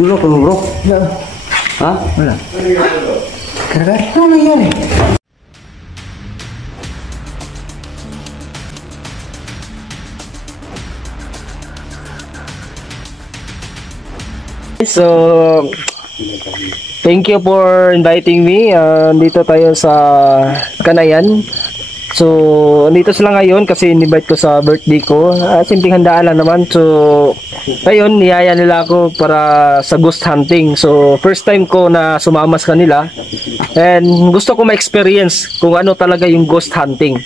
Dulu ko bro. Ha? Wala. Karga? Ano nangyari? So, thank you for inviting me. Dito tayo sa Kanayan. So, dito sila ngayon kasi in-invite ko sa birthday ko. Simpleng handaan lang naman. So, ngayon, niyaya nila ako para sa ghost hunting. So, first time ko na sumama sa kanila. And gusto ko ma-experience kung ano talaga yung ghost hunting.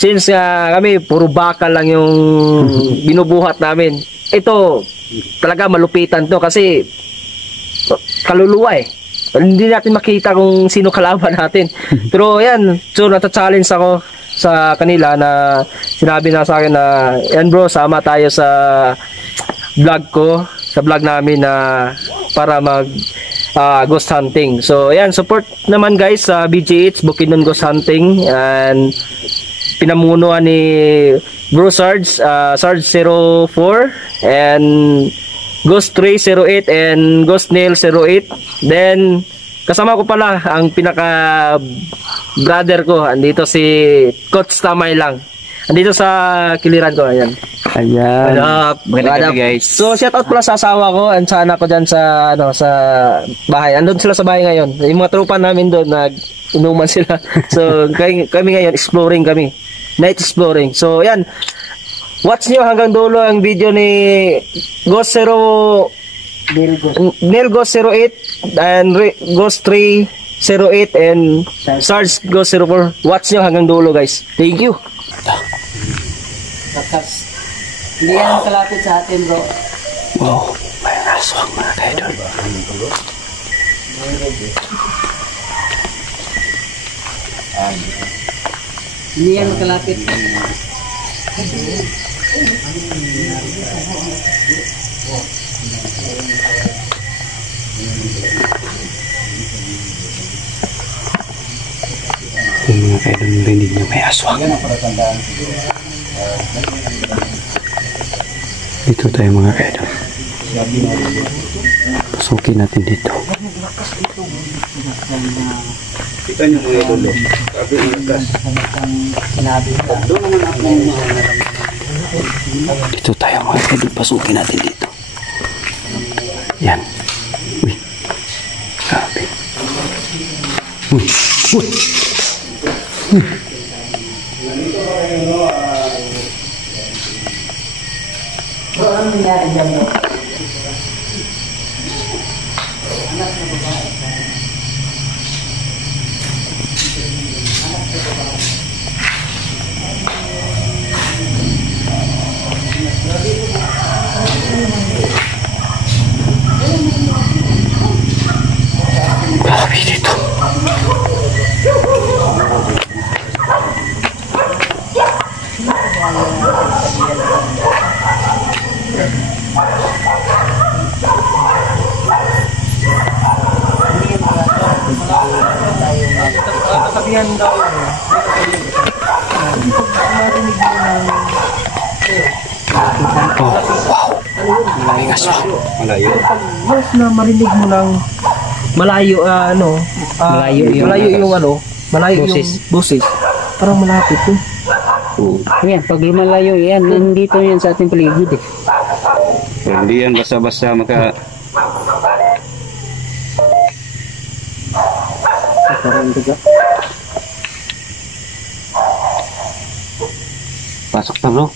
Since kami, puro baka lang yung binubuhat namin. Ito, talaga malupitan to kasi kaluluwa eh. Hindi natin makita kung sino kalaban natin. Pero yan, so nata-challenge ako sa kanila na sinabi na sa akin na yan bro, sama tayo sa vlog ko, sa vlog namin na para mag ghost hunting. So yan, support naman guys sa BGH, Bukidnon Ghost Hunting, and pinamunuan ni Bro Sarge, Sarge 04 and Ghost 308 and Ghost Nail 08. Then kasama ko pala ang pinaka brother ko, andito si Coach Tamay lang. Andito sa kiliran ko, ayan. Ayan. Magandang guys. So shout out pala sa asawa ko and sa anak ko diyan sa sa bahay. Andun sila sa bahay ngayon. Yung mga tropa namin doon nag-inuman sila. So kami ngayon exploring kami. Night exploring. So yan. Watch nyo hanggang dulo ang video ni Ghost Neil Ghost 08 and Ghost 308 and Sarge Ghost 04. Watch nyo hanggang dulo guys. Thank you. Hindi yan kalapit sa atin bro. Wow, may aswang mga kaidol. Hindi yan kalapit. Yung mga kaidol, narinig niyo may aswang. Dito tayo mga kaidol. Pasukin natin dito. Kita nyo mga idol. Sabi ng gas. Dito tayo mga kaidol. Pasukin natin dito. Yan. Uy. Grabe. Uy. Uy. Bro, ano nangyari dyan bro? Grabe dito. Kasabihan daw Oh, wow. May aswang. Malayo. mas na marinig mo ng malayo malayo yung boses. Parang malapit eh. Yan, pag lumalayo yan, nandito yan sa ating paligid eh. Hindi yan basta-basta maka... Pasok na bro.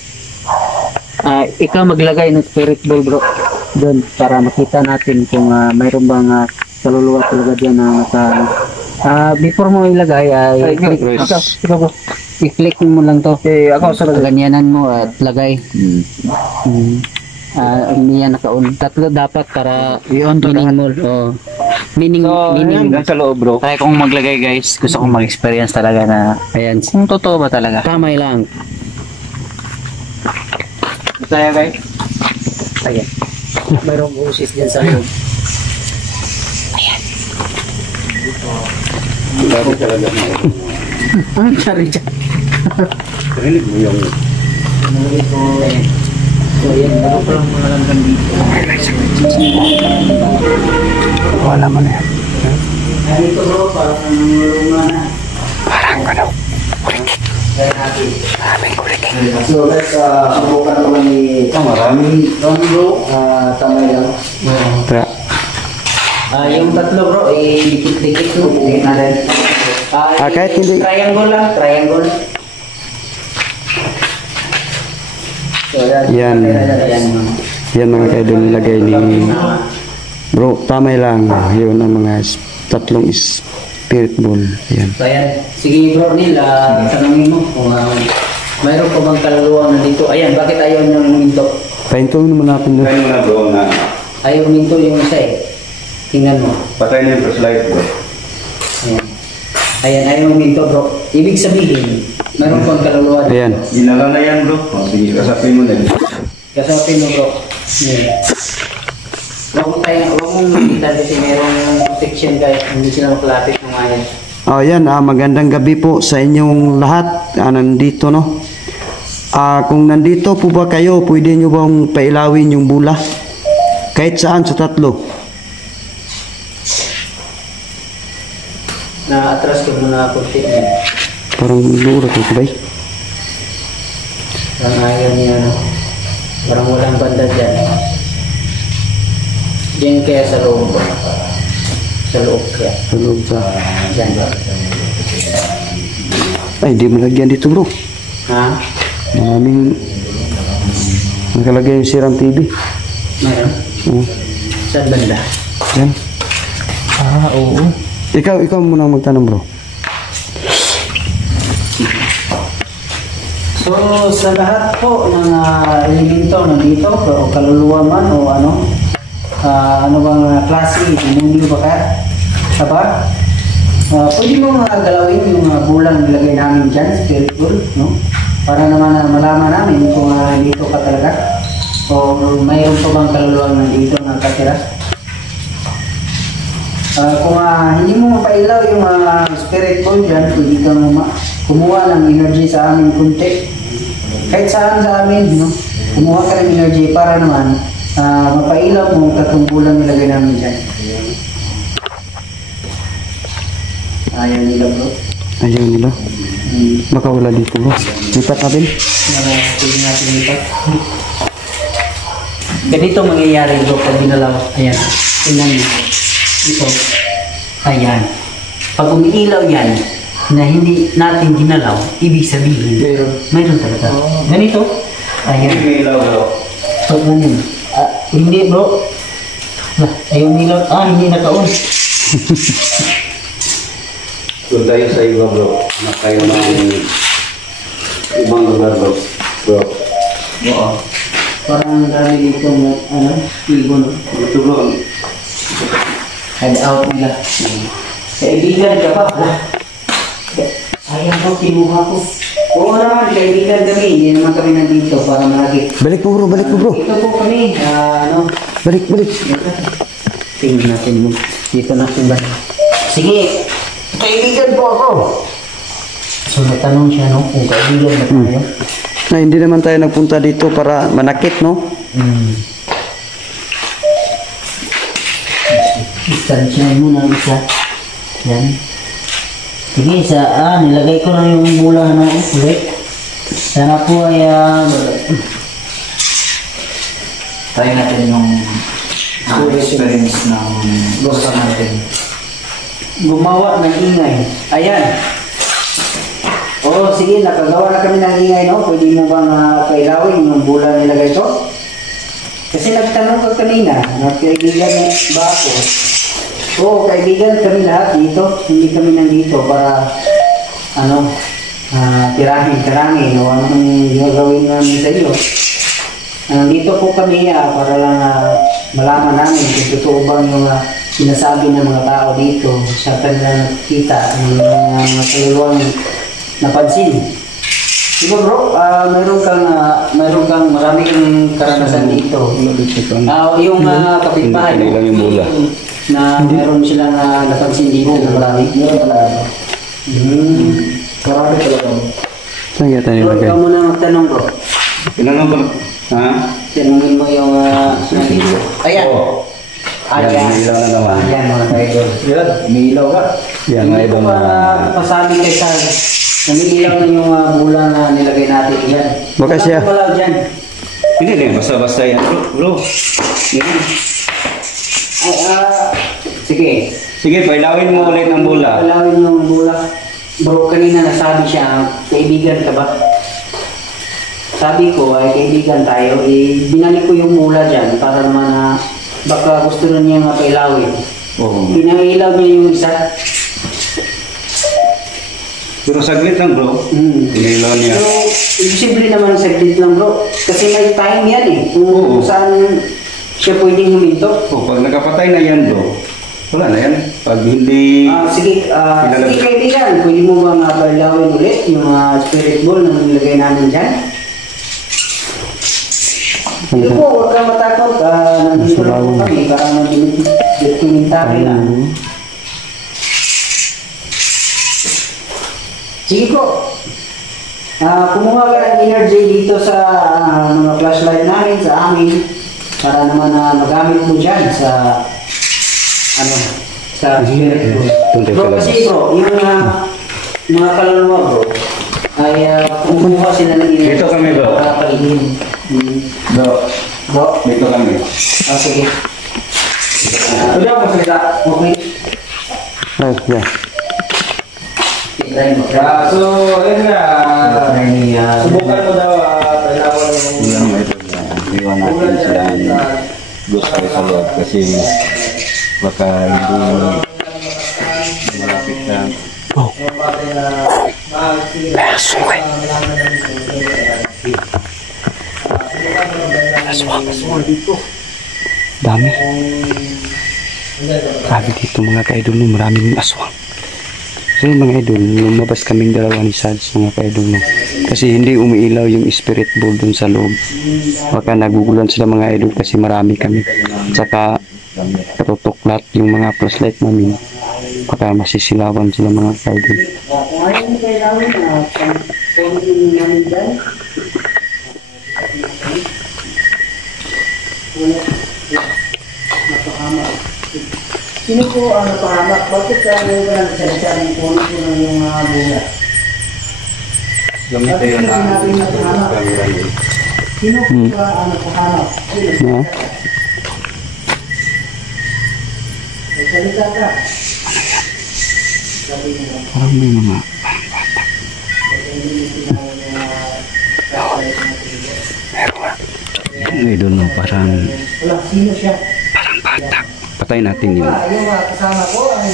Ikaw maglagay ng spirit ball bro doon para makita natin kung mayroon bang kaluluwa talaga dyan na before mo ilagay i-click mo lang to. Ako sa ganyanan mo at lagay. Hindi yan naka-on. Tatlo dapat para i-on to meaning Hanggang sa loob bro. Try kong maglagay guys. Gusto kong mag-experience talaga na ayan. Kung totoo ba talaga. kamay lang. Saya guys. Ayan. Mayroong busis dyan sa loob. Dami talaga na. Ang sari dyan. Rinig mo yung... So, yan. Bago pa lang mga langgam dito. Wala mo na yan. Dito bro, parang nangulungan na. Parang ano. Kaya natin. Maraming kulik. So guys, subukan naman ni Marami. Bro, Tamay lang. Tara. yung tatlo bro, dikit-dikit mo. Dikit natin. Kahit hindi. Triangle lang, triangle. So, Yan. Yan mga kaidol nilagay ni bro. Tamay lang. Yun ang mga tatlong spirit ball. Yan. So, ayan. Sige bro, Neil, tanongin mo kung mayroon pa bang kaluluwa nandito. Ayan, bakit ayaw nyo minto? Paintong naman natin doon. Patay mo na bro na. Ayaw minto yung isa eh. Tingnan mo. Patay na yung flashlight bro. Ayan. Ayan, ayaw minto bro. Ibig sabihin, mayroon pang kaluluwa. Ayan. Ginala na yan bro. Sige, kasapin mo na. Kasapin mo bro. Ayan. Huwag mong makita kasi mayroong protection guys. Hindi sila makalapit ng ayan. Oh, yan. Magandang gabi po sa inyong lahat. Nandito, no? Kung nandito po ba kayo, pwede nyo bang pailawin yung bula? Kahit saan sa tatlo. Na-atras ko muna konti. Parang lura ko, bay. Parang ayaw niya, no? Parang walang banda dyan. Diyan kaya sa loob. Sa loob kaya. Sa loob sa... Dyan. Ay, di mo lagyan dito, bro. Ha? Maraming... Nakalagay yung sirang TV. Mayroon? Oh, Saan banda? yan. Oo. Ikaw muna magtanong, bro. So, sa lahat po ng elemento nandito, o kaluluwa man o ano bang klase, demonyo ba ka? Aba? Pwede mo galawin yung bulang nilagay namin dyan, spirit ball, no? Para naman malaman namin kung nandito ka talaga o mayroon pa bang kaluluwa nandito na katira. Kung hindi mo mapailaw yung spirit ball dyan, pwede kang kumuha ng energy sa amin kunti. Kahit saan sa amin, no? Kumuha ka ng energy para naman mapailaw mo tatlong bulang nilagay namin dyan. Ayaw nila bro. Ayaw nila. Baka wala dito, bro. Lipat natin. Pwede natin lipat. Ganito mangyayari bro pag binalaw. Ayan. Tingnan mo. Ito. Ayan. Pag umiilaw yan, na hindi natin ginalaw, ibig sabihin, mayroon talaga. Ganito. Ayan. May ilaw bro. So, ganun. Hindi bro. Ayaw nila. Hindi naka-on. Doon tayo sa iba bro. Na kayo ng ibang lugar bro. Bro. Oo. Parang dami dito ibo no. Ito bro. Head out nila. Kaibigan ka ba? Sayang ko, kinuha ko. Oo naman, kaibigan kami. Hindi naman kami nandito para malagi. Balik po, bro. Balik po, bro. Ito po kami. Balik. Tingnan natin mo. Dito natin ba? Sige. Kaibigan po ako. So, natanong siya, no? Kung kaibigan ba tayo? Na hindi naman tayo nagpunta dito para manakit, no? Distansyahin mo na isa. Yan. Sige, nilagay ko na yung bula na ulit. Sana po ay try natin yung experience ng bosa natin. Gumawa ng ingay. Ayan. Oo, sige, nakagawa na kami ng ingay, no? Pwede mo bang kailawin yung bula nilagay ko? Kasi nagtanong ko kanina, kaibigan ba ako? Oo, kaibigan kami lahat dito. Hindi kami nandito para, tirahin, karangin o anong gagawin namin sa iyo. Nandito po kami para lang malaman namin kung totoo bang yung sinasabi ng mga tao dito sa kanilang nakikita ng mga kaluluwang napansin. Diba bro, mayroon kang marami kang karanasan dito. Yung kapitbahay Hindi lang yung bola. na mayroon silang napansin dito na marami. Meron talaga. Marami talaga. Saan kaya tayo Bro, nilagay? ikaw muna magtanong bro. Tinanong ko, ha? Tinungin mo yung nandito. Ayan. Oo. Ayan. Yan, ilaw na naman. Ayan mga ka-idol. Yan, may ilaw ka. Yan, Hindi idol ko na. pasabi kay Sal. Nangilaw na yung bola na nilagay natin dyan. Baka siya. Wala dyan. Hindi din, basta-basta yan, bro. Yan. Ay, sige. Sige, pailawin mo ulit ang bola. Palawin yung bola. Bro, kanina nasabi siya, kaibigan ka ba? Sabi ko, ay kaibigan tayo. Binalik ko yung bola dyan para naman baka gusto na niya pailawin. Oo. Pinailaw niya yung isa. Pero saglit lang, bro. Inilaw niya. So, imposible naman saglit lang bro. Kasi may time yan eh. Oo. Kung saan siya pwedeng huminto. Oh, pag nakapatay na yan, bro, wala na yan. Pag hindi... Sige kaibigan, pwede mo ba pailawin ulit yung spirit ball na nilagay namin dyan? Hindi po, huwag kang matakot. Nandito lang po kami para mag-documentary lang. Sige po. Kumuha ka ng energy dito sa mga flashlight namin, sa amin, para naman magamit mo dyan sa sa spirit ball. Bro, kasi bro, yung mga kaluluwa bro, ay kumuha sila ng energy. Dito kami, bro. Para palihim. Bro, dito kami. Sige. Udah ako salita. Okay. Ay, yeah. Try mo. So, ayun nga. Subukan mo daw, kailangan yung... Wala naman ito na. Iwan natin silang gusto sa loob kasi baka hindi malapit na. Dami. Grabe dito mga ka-idol, no, maraming aswang. So yun, mga idol, lumabas kaming dalawa ni Sads mga ka-idol, no. Kasi hindi umiilaw yung spirit ball dun sa loob. Baka nagugulan sila mga idol kasi marami kami. Tsaka katutuklat yung mga flashlight namin. Baka masisilawan sila mga ka-idol. Kung ayaw mo kailangan pwede namin dyan. Napahamak. Sino po ang napahamak? Bakit ka ngayon ka nagsalita ng puno po ng yung bola? Gamit tayo na camera yun. Sino po ba ang napahamak? No? Nagsalita ka. Parang may mga idol, no, parang Wala, sino siya? bata. Patay natin yun. Yung kasama ko ay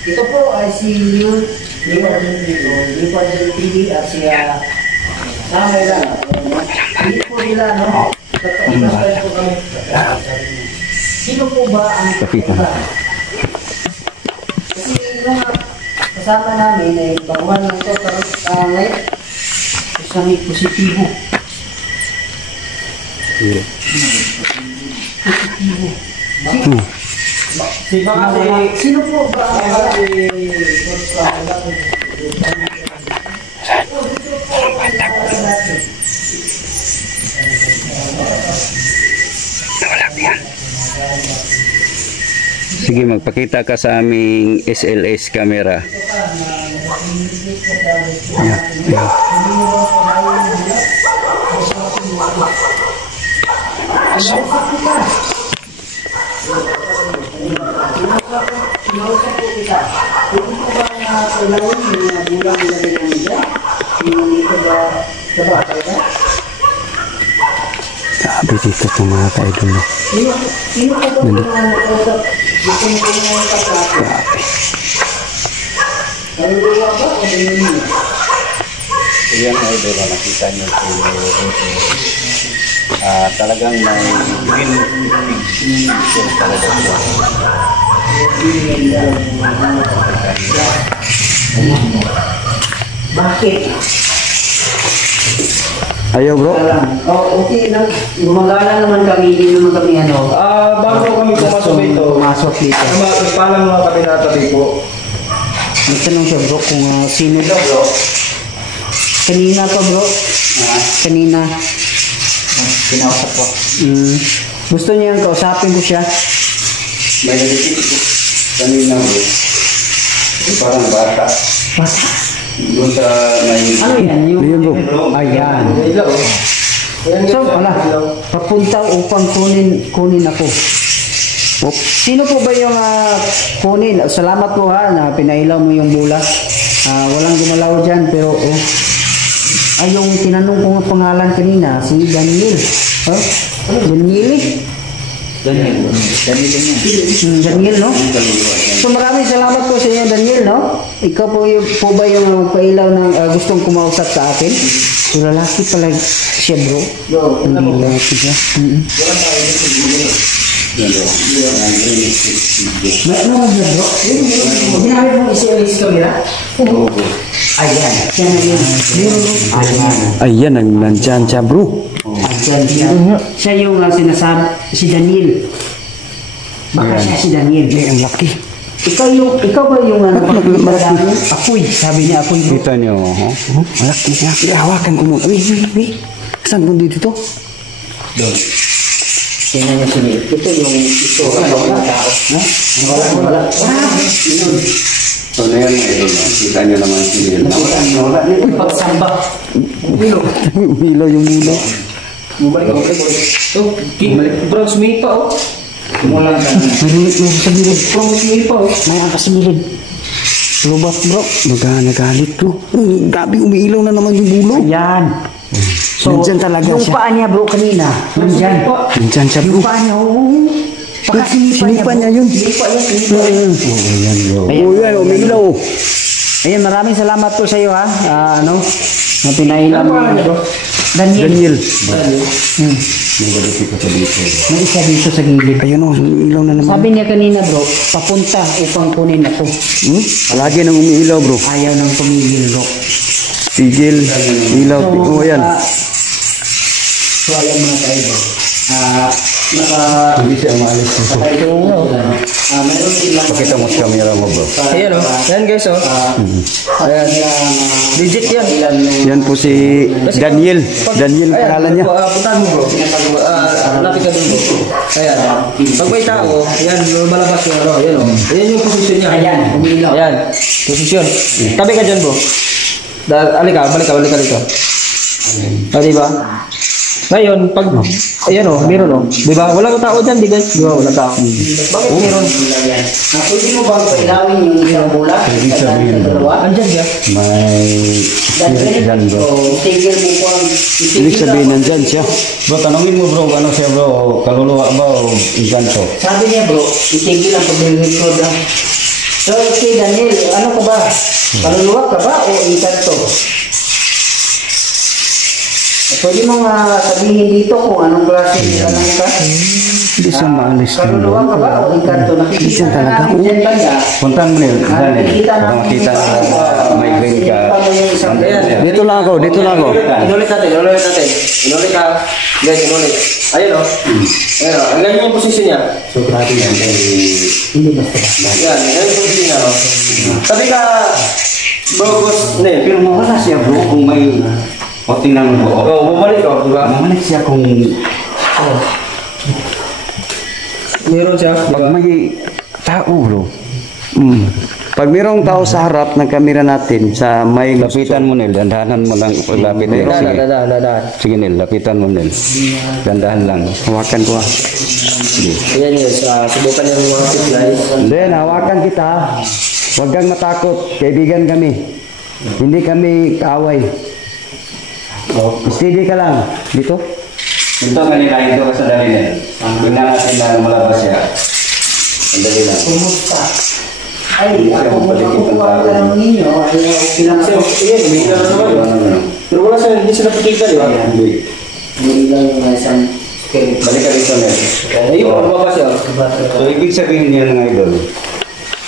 ito po ay si Leon TV at si Samay lang. Hindi po nila, no? Tatapos po kami. Sino po ba ang Kapitan. Kasi yung kasama namin ay baguhan lang ito pero ngayon isang positibo. Sino po ba Sige, magpakita ka sa aming SLS camera. Yeah, yeah. Kinausap po kita. Hindi po ba kailangan yung bulang nilagay namin dyan? Hindi ko ba diba talaga? Grabe dito itong mga ka-idol, no. Sino po ba nakausap? Gusto mo po nakausap natin? Grabe. Naluluwa ba o naluluwa? Yan ay diba, nakita niyo talagang may green picture talaga ito. Bakit? Ayaw bro. Oh, okay lang. Gumagala naman kami, hindi naman kami ano. Bago kami pumasok dito, Pumasok dito. nagpaalam mga kami na tabi po. Nagtanong siya bro kung sino daw bro. Kanina pa bro. Kanina. Kinausap ko. Gusto niya kausapin ko siya. May nalipit ko. Kanina bro. Parang bata. Basta. Doon sa may... Ano yan? Ayun bro. Ayan. So, wala. Papunta upang kunin ako. Sino po ba yung kunin? Salamat po ha, na pinailaw mo yung bula. Walang gumalaw dyan, pero yung tinanong ko nga pangalan kanina, si Daniel. Daniel eh. Daniel no? So maraming salamat po sa inyo Daniel no? Ikaw po ba yung pailaw ng gustong kumausap sa akin? So lalaki pala siya bro. Lalaki siya. May ano nga bro? Ginamit mo isi-alis camera? Ayan. Siya na yun. Ayan, nandyan siya bro. Siya yung sinasabi, si Daniel. Baka siya si Daniel. Ang laki. Ikaw ba yung apoy? Sabi niya apoy. Kita niyo, malaki siya. Hawakan ko mo. Saan mo dito? Doon. Tingnan niya sini. Ito wala tao. Wala. So na yan, kita nyo naman si Neil. Pagsamba. Umilaw yung mula. Bumalik. Bronze may pa oh. Kumulang ka. Marinig mo sa bilid. Bronze may pa oh. May angkas sa bilid. Lubat bro. Nagalit bro. Gabi umiilaw na naman yung bulo. Ayan. So, nandyan talaga yung siya. paa niya bro kanina. Nandyan. Nandyan siya bro. Yung paa niya, baka Sinipa niya yun. Ayan bro. Ayan, umiilaw. Ayan, maraming salamat po sa iyo ha. Na pinailan mo. Daniel. Nagbaliti ko sa dito. May isa dito sa gilid. Ayun o, umiilaw na naman. Sabi niya kanina bro, papunta upang kunin ako. Palagi nang umiilaw bro. Ayaw nang tumigil bro. Tigil, ilaw. Oh, ayan. So ayan mga kaibo. Hindi siya maalis. Meron silang Pakita mo sa camera mo bro. Ayan oh. Ayan guys oh. Ayan. Legit yan. Yan po si Daniel. Daniel Ayan, pangalan niya. puntahan mo bro. Lapit ka dun bro. Ayan. Pag may tao, ayan, lumalabas yung ano. Ayan oh. Ayan yung posisyon niya. Ayan, umilaw. Ayan. Posisyon. Tabi ka dyan bro. Alika, balik ka dito. Diba? Ngayon, pag, ayan o, meron o. Diba? Walang tao dyan, di guys? Diba? Walang tao. Bakit meron? Pwede mo bang pailawin yung isang bola? Ibig sabihin bro. Andyan siya. May spirit dyan bro. Itigil mo po ang... Ibig sabihin nandyan siya. Bro, tanongin mo bro, ano siya bro? Kaluluwa ba o inkanto? Sabi niya bro, itigil ang pag-record lang. So, si Daniel, ano ka ba? Kaluluwa ka ba o inkanto? Pwede mo nga sabihin dito kung anong klase ka. Hindi siya maalis din bro. Kaluluwa ka ba o inkanto? Nakikita na namin dyan banda. Puntahan mo nil. Nakikita Para namin makita na may green ka. Ayan. Dito lang ako, dito lang ako. Inulit natin. Inulit ka. Guys, inulit. Ayun o. Ayun o. Ang ganyan yung posisyon niya. So, grabe yan. Hindi basta ba? Yan. Yan yung posisyon niya o. Sabi ka, bro, boss, hindi. Pero mawala siya bro kung may... O tingnan mo bro. Oo, bumalik o. Diba? Mawala siya kung... Meron siya. Pag may tao bro. Pag mayroong tao sa harap ng kamera natin sa may lapitan mo nil, dandahan mo lang paglapit nil. Sige. Dadaan. Sige nil, lapitan mo nil. Dandahan lang. Hawakan ko. Sige. Ayan yun. Subukan niya mga supply. Then, hawakan kita. Huwag kang matakot. Kaibigan kami. Hindi kami kaaway. Steady ka lang. Dito. Ito kanila, ito ka sa dali nil. Tingnan natin na malabas siya. Ang dali lang. Kumusta? Ay, ako makukuha ka ng ninyo. Ay, okay lang ako. Ayan, may kaya naman. Pero wala siya, hindi sila pakita, di ba? Hindi. Hindi lang yung isang... Balik ka dito nil. Ayun, lumabas siya. So, ibig sabihin niya ng idol,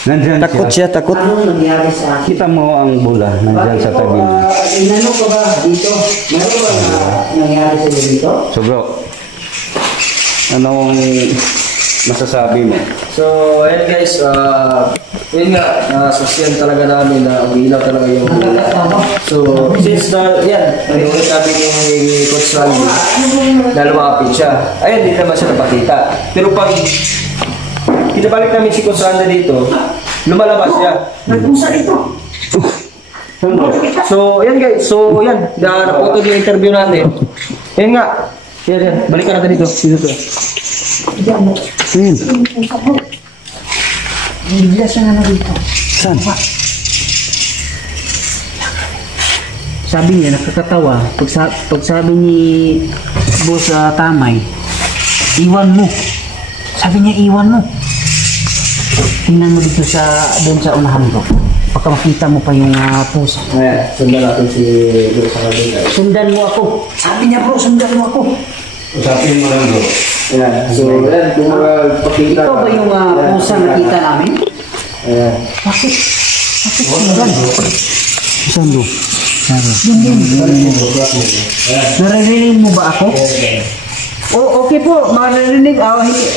Nandyan Takot siya, takot. Anong nangyari sa akin? Kita mo ang bula, nandyan sa tabi mo. Inano ka ba dito? Meron ba nangyari sa iyo dito? So bro, anong masasabi mo? So, ayan guys, yun nga, nasasyan talaga namin na umilaw talaga yung So, since yan, nag-ulit kami ni Coach Randy na lumapit siya. Ayan, hindi naman siya napakita. Pero pag kinabalik namin si Coach Randy dito, lumalabas siya. Nagpusa ito. So, yan guys. So, yan. Nakuha yung interview natin. Yan nga. Yan. Balikan natin dito. Dito. Ayun. Bigla siya nga na dito. Saan? Sabi niya, nakakatawa. Pag sabi ni Boss Tamay, iwan mo. Sabi niya, iwan mo. Tingnan mo dito doon sa unahan ko. Baka makita mo pa yung pusa. Ayan. Sundan natin si Coach Randy. Sundan mo ako. Sabi niya, bro, sundan mo ako. Usapin mo lang bro. Ayan. So, yan. Kung pakita Ito ba yung pusa nakita namin? Ayan. Bakit? Bakit sundan? Saan do? Naririnig mo ba ako? Oh, okay po, maririnig.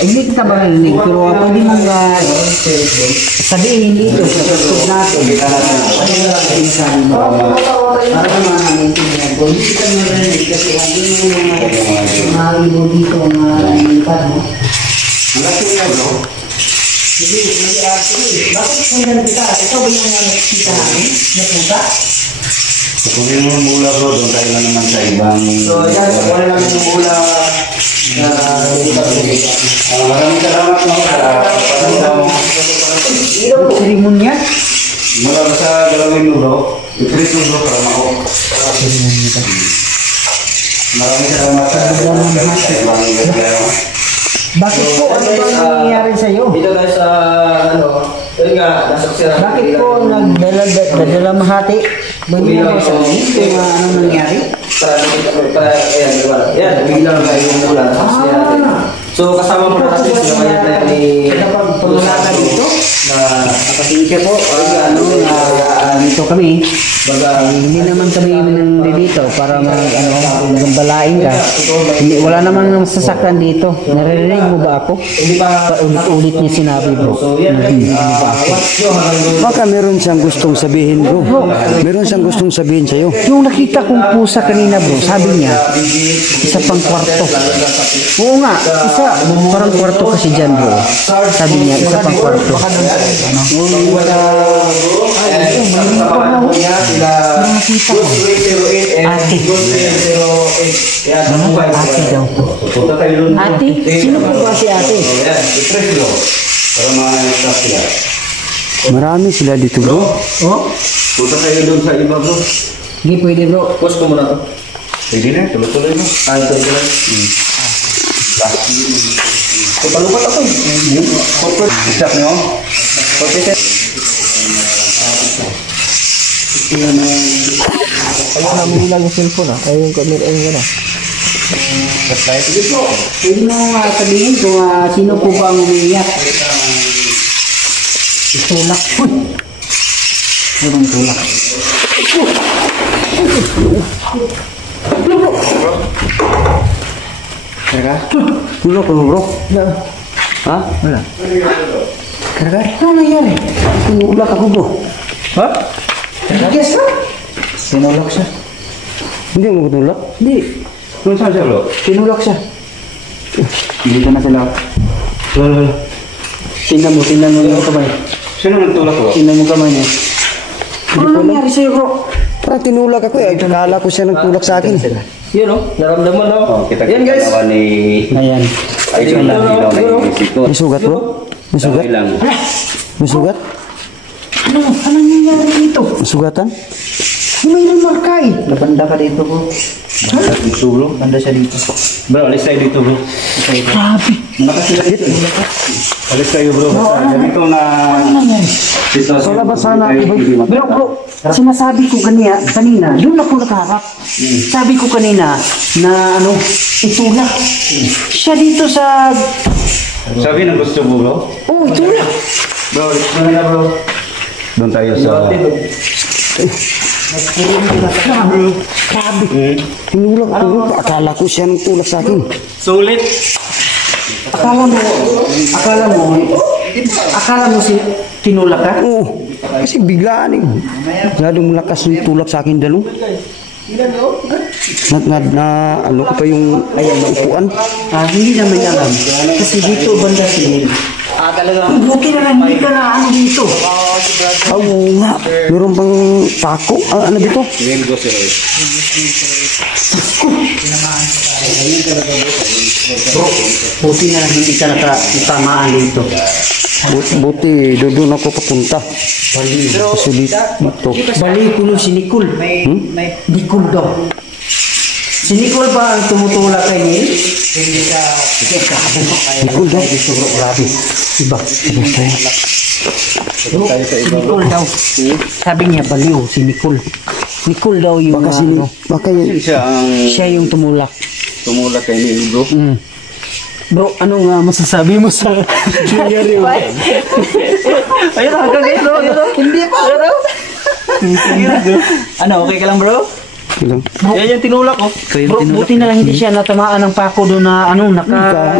Hindi kita maririnig. Pero pwede mong sabihin dito sa tutok natin. Para naman namin tingnan ko. Hindi kita maririnig kasi hindi mo mga ibo dito ang nilipad mo. Malaki na bro. Hindi, bakit sundan kita? Ito ba yung nakikita namin? Napunta? Kukunin mo yung mula bro, doon tayo na naman sa ibang... So, yan. Wala lang yung mula na Maraming salamat mo sa pagkakita mo. Seremonya? Mula ba sa galawin mo bro? I-press mo bro para mako. Maraming salamat sa ibang gagawin. Bakit po? Ano ba nangyayari sa'yo? Dito tayo sa, yun nga, nasaksiran. Bakit po nagdala mahati? Bagi mo sa kung anong nangyari? Ayan, diba? Yan, biglang na yung mula. So, kasama mo natin sila kanya ni Pagpagulata dito? na Nakasingke po. Dito kami. baga, Hindi naman kami nandito para magambalain ka. Wala naman sasakyan dito. Naririnig mo ba ako? hindi pa, Ulit-ulit niya sinabi bro. so yan, watch nyo hanggang doon. Baka meron siyang gustong sabihin bro. Meron siyang gustong sabihin sa'yo. Yung nakita kong pusa kanina bro, sabi niya, isa pang kwarto. Oo nga, isa, parang kwarto kasi dyan bro. Sabi niya, isa pang kwarto. Ate. Ate daw po. Punta tayo doon. Ate? Sino po ba si ate? Ayan, i-press bro. Para ma-stop sila. Marami sila dito bro. Oh? Punta tayo doon sa iba bro. Hindi pwede bro. Post ko muna to. Sige na, tuloy-tuloy mo. Ito lang. So, palupat ako eh. Stop nyo. Ayaw namin nila yung cellphone Ayaw yung camera, ayun na. Pwede mo sabihin kung sino po ba ang umiiyak. Itulak po. Merong tulak. Tulog ko bro. Ha? Wala. Karga? Ano nangyari? Tinulak ako bro. Ha? Yes na? Tinulak siya. Hindi mo tulak? Hindi. Kung saan siya bro? Tinulak siya. Dito na sila. Lolo. Tingnan mo yung kamay. Sino nagtulak bro? Tingnan mo kamay niya. Ano nangyari sa'yo bro? Parang tinulak ako eh. Akala ko siya nagtulak sa akin. Yun naramdaman Oh, kita Yan guys. naman ni... Ayan. Ay, ito lang ilaw na inisip ko. May sugat bro? May sugat? Dami lang. May sugat? Ano nangyayari dito? May sugatan? Mayroong marka eh. Nabanda ka dito bro. Dito bro. Banda siya dito. Bro, alis tayo dito bro. Grabe. Alis tayo bro. Ganito na... Ano nangyari? Sitwasyon. Wala ba sana Bro, sinasabi ko kanina, doon ako nakaharap. Sabi ko kanina na itulak. Siya dito sa... Sabi ng gusto mo bro? Oh, itulak. Bro, explain na bro. Doon tayo sa... Tinulak ako. Akala ko siya nang tulak sa akin. Sulit. Akala mo si tinulak ka? Oo. Kasi biglaan eh. Masyadong lakas yung tulak sa akin dalo. Ano ko pa yung upuan. Hindi naman alam. Kasi dito banda si talagang buti na lang hindi ka na ano dito. Oo nga. Meron bang tako? Ano dito? Bro, buti na lang hindi ka nakatamaan dito. Buti, doon ako papunta. Kasi dito. Bali ko nung si Nicole. Nicole daw. Si Nicole ba ang tumutulak kay Neil? Hindi ka. Nicole daw. Grabe. Iba. Si Nicole daw. Sabi niya baliw si Nicole. Nicole daw yung Baka yun. siya yung tumulak. Tumulak kay ni bro. Bro, ano nga masasabi mo sa nangyari mo? Ayun, hanggang ngayon. Hindi pa. Ano, okay ka lang bro? Ilang. Yan yung tinulak ko. Bro, buti na lang hindi siya natamaan ng pako doon na ano,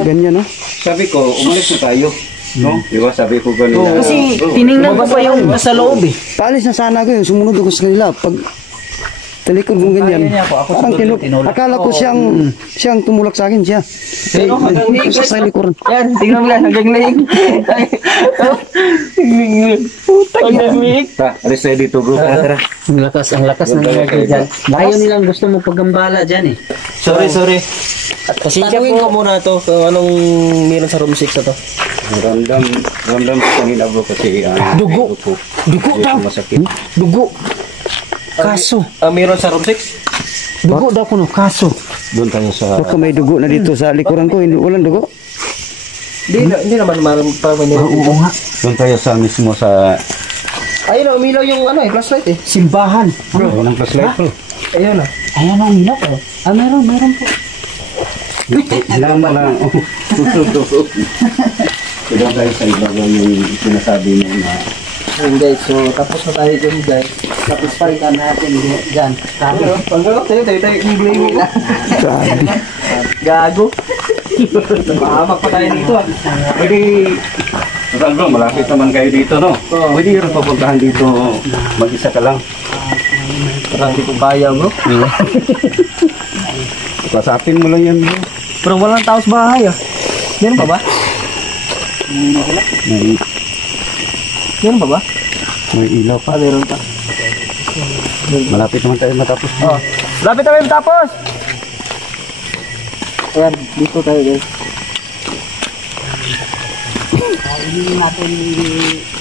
Ganyan, no? Sabi ko, umalis na tayo. No? Diba sabi ko ganun. Kasi tiningnan ko pa yung nasa loob eh. Paalis na sana ako yun. Sumunod ako sa kanila. Pag talikod kong ganyan. Parang akala ko siyang tumulak sa akin siya. Sa likuran. Yan, tingnan mo lang. Hanggang leg. Hanggang leg. Ta, alis tayo dito bro. Ang lakas ng nangyari dyan. Ayaw nilang gusto mo paggambala dyan eh. Sorry. At pasensya po muna to kung anong meron sa room 6 na to. Ramdam ko kanina bro kasi Dugo daw. masakit. Dugo. Kaso. Meron sa room 6? Dugo daw kuno, kaso. Doon tayo sa... Baka may dugo na dito sa likuran ko. Walang dugo. Hindi naman parang may meron. Oo nga. Doon tayo sa mismo sa... Ayun na, umilaw yung flashlight eh. Simbahan. Ayun ang flashlight bro. Ayun na. Ayan ang hilak oh. Meron po. Alam mo lang. Doon tayo sa iba yung sinasabi mo na... Ayun guys, so tapos na tayo dyan guys. Tapos palitan natin dyan. Sabi. Tayo yung blaming na. Grabe. Gago. Mahamak pa tayo dito ah. Pwede... Total bro, malapit naman kayo dito no? Pwede yung papuntahan dito mag-isa ka lang. Parang hindi ko kaya bro. Pasapin mo lang yan bro. Pero walang tao sa bahay ah. Meron pa ba? Meron pa ba? May ilaw pa. Meron pa. Malapit naman tayo matapos. Oh. Lapit na tayo tapos. Ayan, dito tayo guys. Hindi natin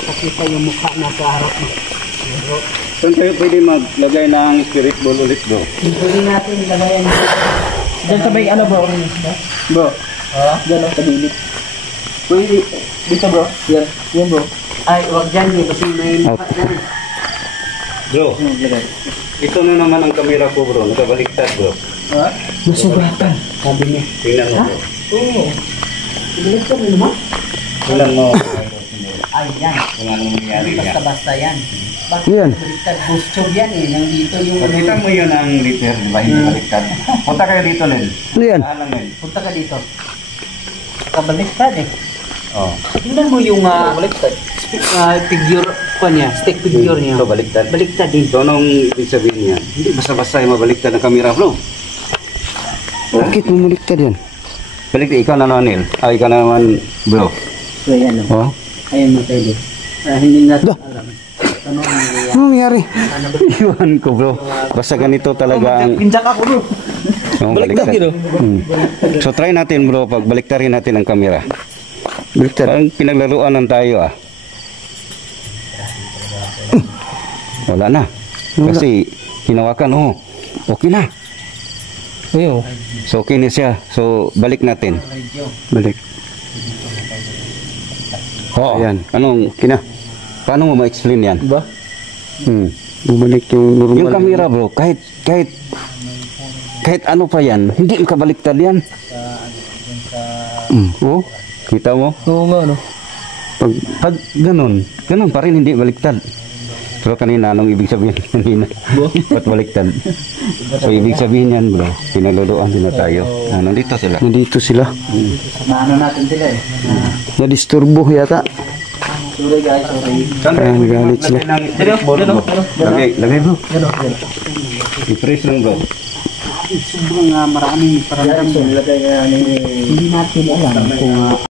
pakita yung mukha na sa harap mo. Saan tayo pwede maglagay ng spirit ball ulit bro? Hindi natin lagayan. Diyan sa may ano bro? Bro. Diyan sa gilid. Pwede. Dito bro. Yan bro. Ay, wag dyan eh, kasi may mukha dyan eh. Bro, ito na naman ang kamera ko bro. Nakabaliktad bro. Ha? Nasugatan, sabi niya. Tingnan mo bro. Oo. Ibilig ko rin naman? Tingnan mo. Ay, yan. Kung anong nangyari niya. Basta-basta yan. Bakit Yan. baliktad? Bustog yan eh. Nandito yung... Pakita mo yun ang liter, di ba? Hindi baliktad. Punta kayo dito, Len. Ano yan? Alam mo yun. Punta ka dito. Kabaliktad eh. Oh. Tingnan mo yung figure ko niya, stick figure niya. Ito, baliktad. Baliktad din. So, anong ibig sabihin niya? Hindi basta-basta yung mabaliktad ng kamera, bro. Bakit mumuliktad yan? Baliktad, ikaw na naman, Neil. Ikaw na naman, bro. So yan o. Oh? Ayun mo tayo. Hindi natin Dah. alam. Ano ang nangyayari? Ano nangyari? Iwan ko, bro. Basta ganito talaga ang... Pinjak ako bro. Baliktad yun, oh. So, try natin, bro, pag baliktarin natin ang kamera. Baliktad. Parang pinaglaruan ng tayo, ah. Wala na. Kasi, hinawakan, oh. Okay na. Ayun. So, okay na siya. So, balik natin. Balik. Oh, ayan. Anong paano mo ma-explain yan? Diba? Bumalik yung normal. Yung camera bro, kahit ano pa yan, hindi makabaliktad yan. Oh, kita mo? Oo nga no. Pag ganun pa rin, hindi baliktad. Pero kanina, anong ibig sabihin? Kanina, ba't baliktad? So, ibig sabihin yan, bro, pinaluluan din na tayo. Nandito sila. Nandito sila. Naano natin sila eh. Nadisturbo yata. Sorry guys, sorry. Kaya nagalit sila. Lagay bro. I-press lang bro. Sobrang maraming paramdam. Hindi natin alam kung